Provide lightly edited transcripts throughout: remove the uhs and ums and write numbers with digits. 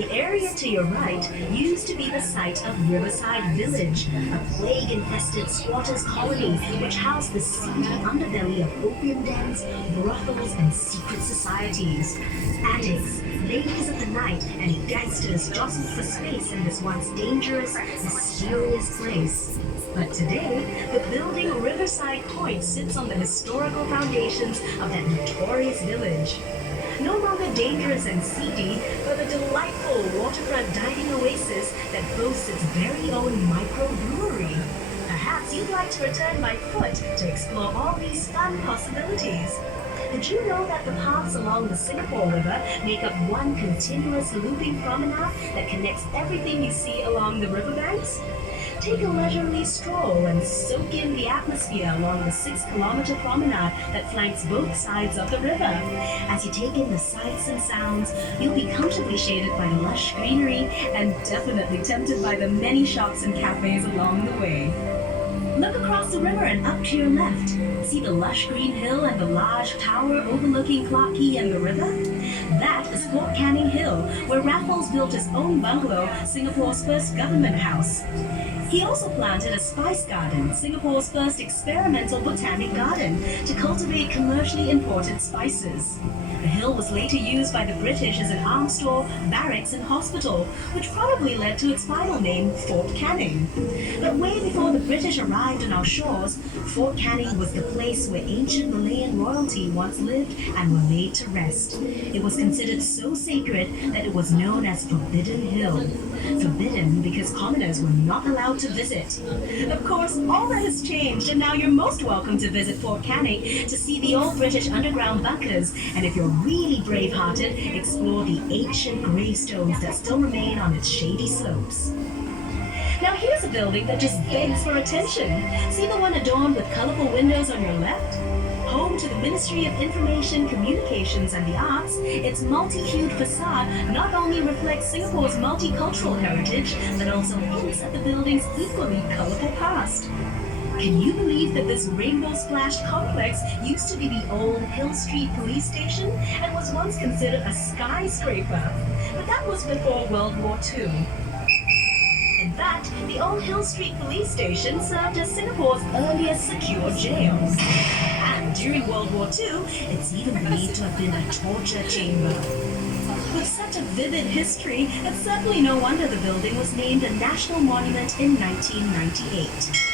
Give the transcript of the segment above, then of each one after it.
The area to your right used to be the site of Riverside Village, a plague-infested squatters' colony which housed the seedy underbelly of opium dens, brothels, and secret societies. Addicts, ladies of the night, and gangsters jostled for space in this once dangerous, mysterious place. But today, the building Riverside Point sits on the historical foundations of that notorious village. No longer dangerous and seedy, but a delightful waterfront dining oasis that boasts its very own microbrewery. Perhaps you'd like to return by foot to explore all these fun possibilities. Did you know that the paths along the Singapore River make up one continuous looping promenade that connects everything you see along the riverbanks? Take a leisurely stroll and soak in the atmosphere along the 6-kilometer promenade that flanks both sides of the river. As you take in the sights and sounds, you'll be comfortably shaded by the lush greenery and definitely tempted by the many shops and cafes along the way. Look across the river and up to your left. See the lush green hill and the large tower overlooking Clarke Quay and the river? That is Fort Canning Hill, where Raffles built his own bungalow, Singapore's first government house. He also planted a spice garden, Singapore's first experimental botanic garden, to cultivate commercially imported spices. The hill was later used by the British as an arms store, barracks, and hospital, which probably led to its final name, Fort Canning. But way before the British arrived on our shores, Fort Canning was the place where ancient Malayan royalty once lived and were laid to rest. It was considered so sacred that it was known as Forbidden Hill. Forbidden because commoners were not allowed to visit. Of course, all that has changed, and now you're most welcome to visit Fort Canning to see the old British underground bunkers, and if you're really brave-hearted, explore the ancient gravestones that still remain on its shady slopes. Now here's a building that just begs for attention. See the one adorned with colorful windows on your left? Home to the Ministry of Information, Communications and the Arts, its multi-hued facade not only reflects Singapore's multicultural heritage, but also hints at the building's equally colorful past. Can you believe that this rainbow-splashed complex used to be the old Hill Street Police Station and was once considered a skyscraper? But that was before World War II. In fact, the old Hill Street Police Station served as Singapore's earliest secure jail. And during World War II, it's even believed to have been a torture chamber. With such a vivid history, it's certainly no wonder the building was named a national monument in 1998.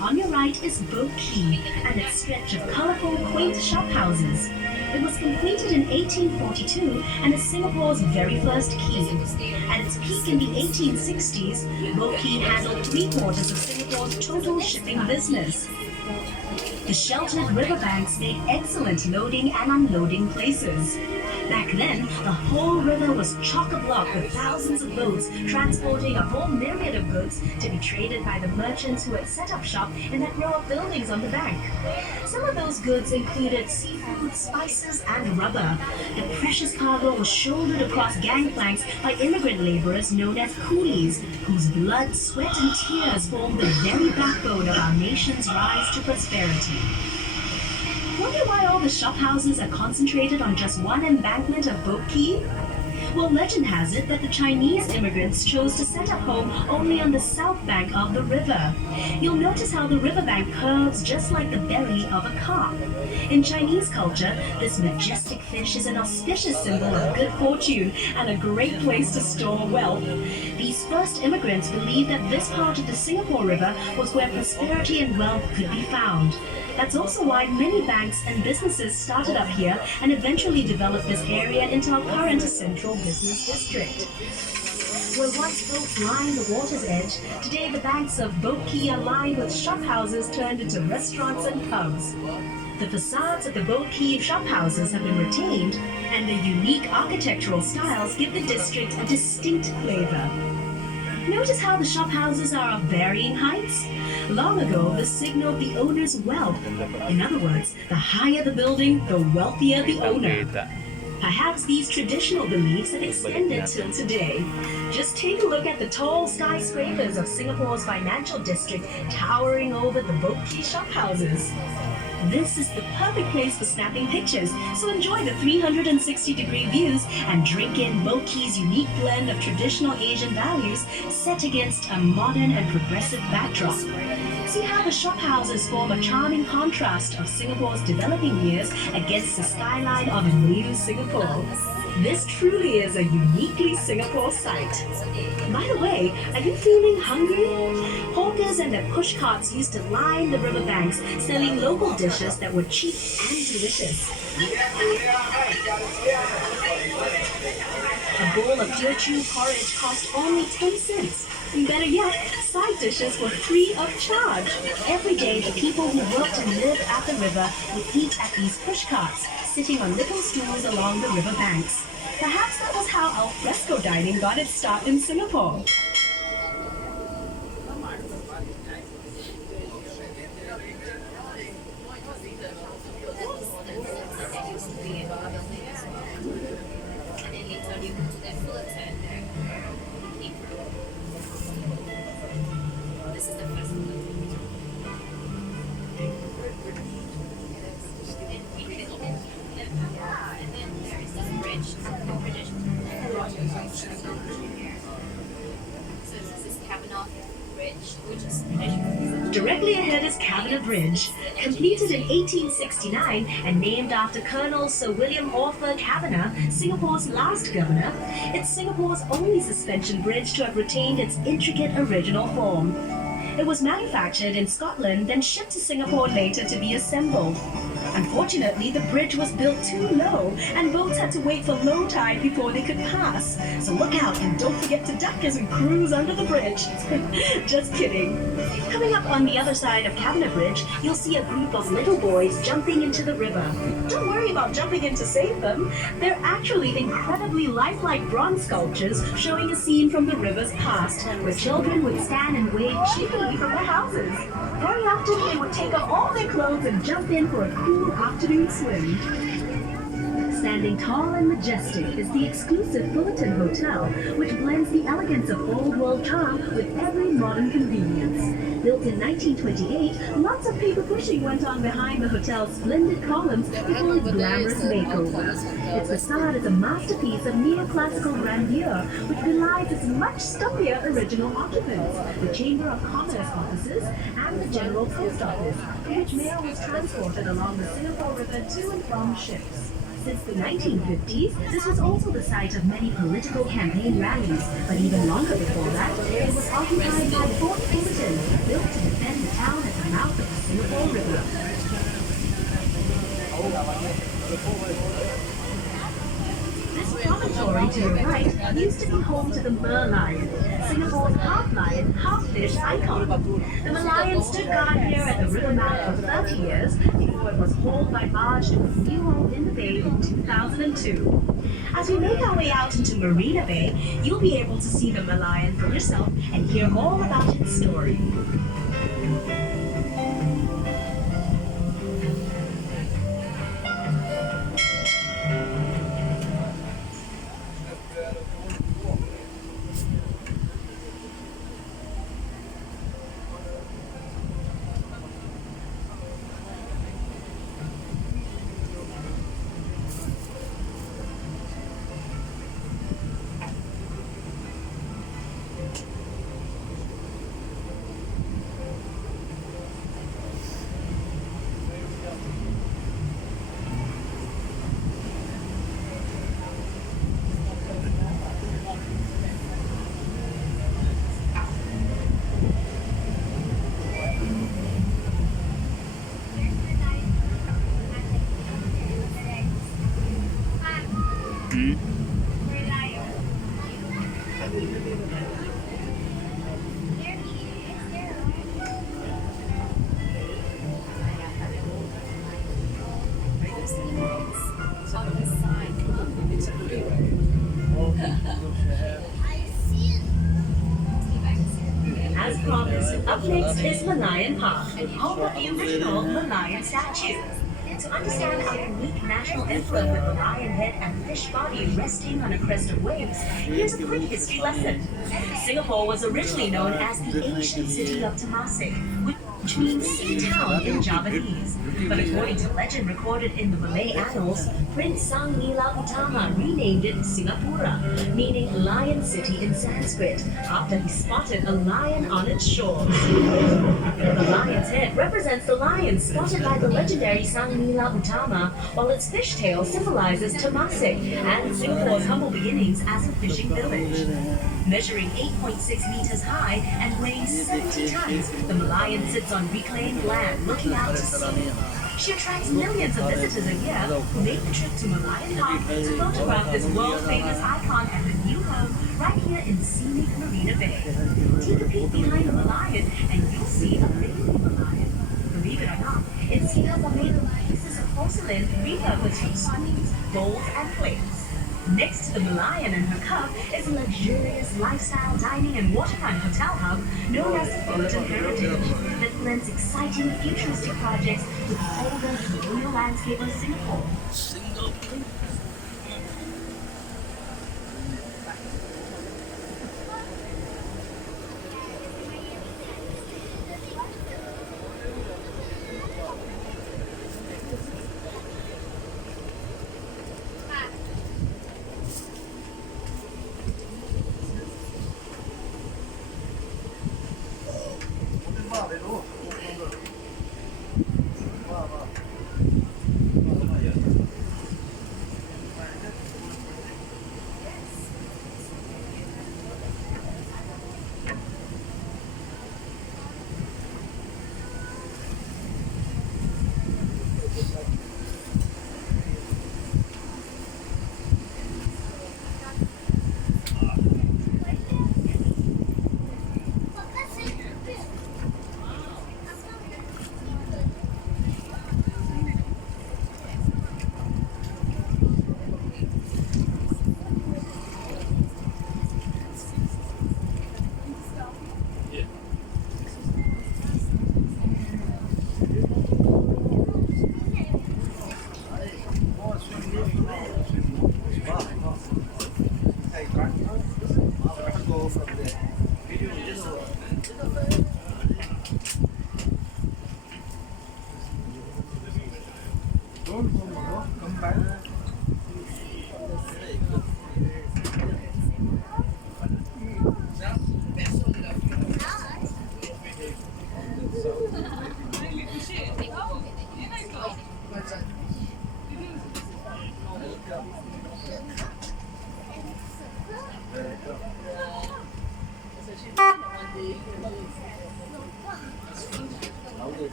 On your right is Boat Quay and its stretch of colorful, quaint shop houses. It was completed in 1842 and is Singapore's very first quay. At its peak in the 1860s, Boat Quay handled three-quarters of Singapore's total shipping business. The sheltered riverbanks made excellent loading and unloading places. Back then, the whole river was chock-a-block with thousands of boats transporting a whole myriad of goods to be traded by the merchants who had set up shop in that row of buildings on the bank. Some of those goods included seafood, spices, and rubber. The precious cargo was shouldered across gangplanks by immigrant laborers known as coolies, whose blood, sweat, and tears formed the very backbone of our nation's rise to prosperity. Wonder why all the shophouses are concentrated on just one embankment of Boat Quay? Well, legend has it that the Chinese immigrants chose to set up home only on the south bank of the river. You'll notice how the riverbank curves just like the belly of a carp. In Chinese culture, this majestic fish is an auspicious symbol of good fortune and a great place to store wealth. These first immigrants believed that this part of the Singapore River was where prosperity and wealth could be found. That's also why many banks and businesses started up here and eventually developed this area into our current central business district. Where once boats lined the water's edge, today the banks of Boat Quay are lined with shophouses turned into restaurants and pubs. The facades of the Boat Quay shophouses have been retained, and the unique architectural styles give the district a distinct flavor. Notice how the shophouses are of varying heights? Long ago, this signaled the owner's wealth. In other words, the higher the building, the wealthier the owner. Perhaps these traditional beliefs have extended till today. Just take a look at the tall skyscrapers of Singapore's financial district towering over the Boat Quay shophouses. This is the perfect place for snapping pictures, so enjoy the 360-degree views and drink in Boat Quay's unique blend of traditional Asian values set against a modern and progressive backdrop. See how the shophouses form a charming contrast of Singapore's developing years against the skyline of a new Singapore. This truly is a uniquely Singapore sight. By the way, are you feeling hungry? Hawkers and their pushcarts used to line the riverbanks, selling local dishes that were cheap and delicious. A bowl of Teochew porridge cost only 10 cents. And better yet, side dishes were free of charge. Every day, the people who worked and lived at the river would eat at these pushcarts, sitting on little stools along the river banks. Perhaps that was how al fresco dining got its start in Singapore. Directly ahead is Cabinet Bridge, completed in 1869 and named after Colonel Sir William Orford Kavanagh, Singapore's last governor. It's Singapore's only suspension bridge to have retained its intricate original form. It was manufactured in Scotland, then shipped to Singapore later to be assembled. Unfortunately, the bridge was built too low, and boats had to wait for low tide before they could pass. So look out and don't forget to duck as we cruise under the bridge. Just kidding. Coming up on the other side of Cabinet Bridge, you'll see a group of little boys jumping into the river. Don't worry about jumping in to save them. They're actually incredibly lifelike bronze sculptures showing a scene from the river's past, where children would stand and wave cheerfully from their houses. Very often, they would take off all their clothes and jump in for a cool afternoon swim. Standing tall and majestic is the exclusive Fullerton Hotel, which blends the elegance of old world charm with every modern convenience. Built in 1928, lots of paper pushing went on behind the hotel's splendid columns before its glamorous makeover. Its facade is a masterpiece of neoclassical grandeur, which belies its much stuffier original occupants, the Chamber of Commerce offices and the General Post Office, in which mail was transported along the Singapore River to and from ships. Since the 1950s, this was also the site of many political campaign rallies, but even longer before that, it was occupied by Fort Fullerton, built to defend the town at the mouth of the Singapore River. This promontory to your right used to be home to the merlion, Singapore's half-lion, half-fish icon. The merlion stood guard here at the river mouth for 30 years before it was hauled by barge to its new home in the bay in 2002. As we make our way out into Marina Bay, you'll be able to see the merlion for yourself and hear all about its story. As promised, up next is Merlion Park, home of the original Merlion statue. To understand our unique national emblem with the lion head and fish body resting on a crest of waves, here's a quick history lesson. Singapore was originally known as the ancient city of Temasek, which means sea town in Javanese. But according to legend recorded in the Malay annals, Prince Sang Nila Utama renamed it Singapura, meaning lion city in Sanskrit, after he spotted a lion on its shores. The lion's head represents the lion spotted by the legendary Sang Nila Utama, while its fishtail symbolizes Temasek and Singapore's humble beginnings as a fishing village. Measuring 8.6 meters high and weighing 70 tons, the Merlion sits on reclaimed land looking out to sea. She attracts millions of visitors a year who make the trip to Merlion Park to photograph this world-famous icon at her new home right here in scenic Marina Bay. Take a peek behind the Merlion and you'll see a baby Merlion. Believe it or not, its scales are made of pieces of porcelain repurposed from spoons, bowls, and plates. Next to the Merlion and her cub is a luxurious lifestyle dining and waterfront hotel hub known as the Fullerton Heritage that blends exciting futuristic projects with all the colonial landscape of Singapore.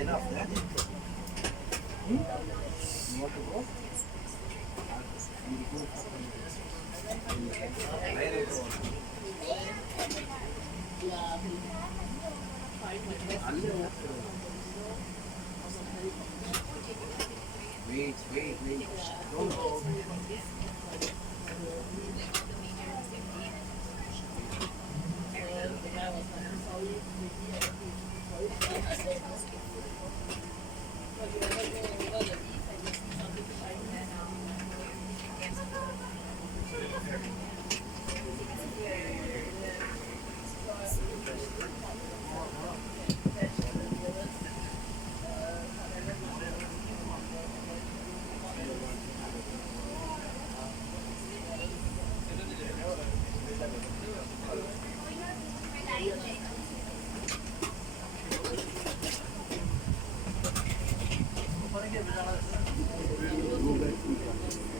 Enough, that is good. You want to go? Wait, wait, wait. Don't go.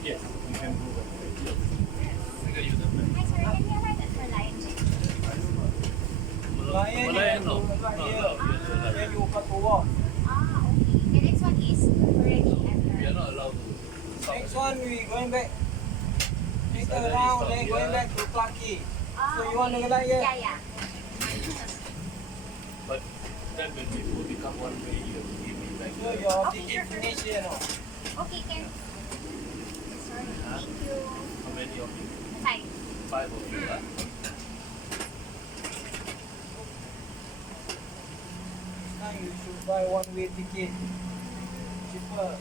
Yes, you can go back. Hi, sir. Can you write it for lunch? Wala yan, no? Yan yung katuwa. Okay. The next one is already We are entered. not allowed to. Next one, we going back. Take a round, then going back to Clarky. So you want to get here? Yeah. But then when people become one way, you give me back. So your Okay, ticket sure. finish here, no? Okay, can. Sorry. Thank you. How many of you? 5. 5 of you, huh? Now you should buy one-way ticket. Cheaper.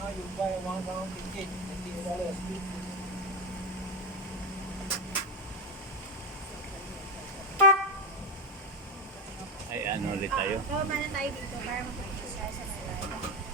Now you buy one round ticket, $30. Ay, ano ulit tayo? Baba na tayo dito para mag-purchase tayo sa Marlon.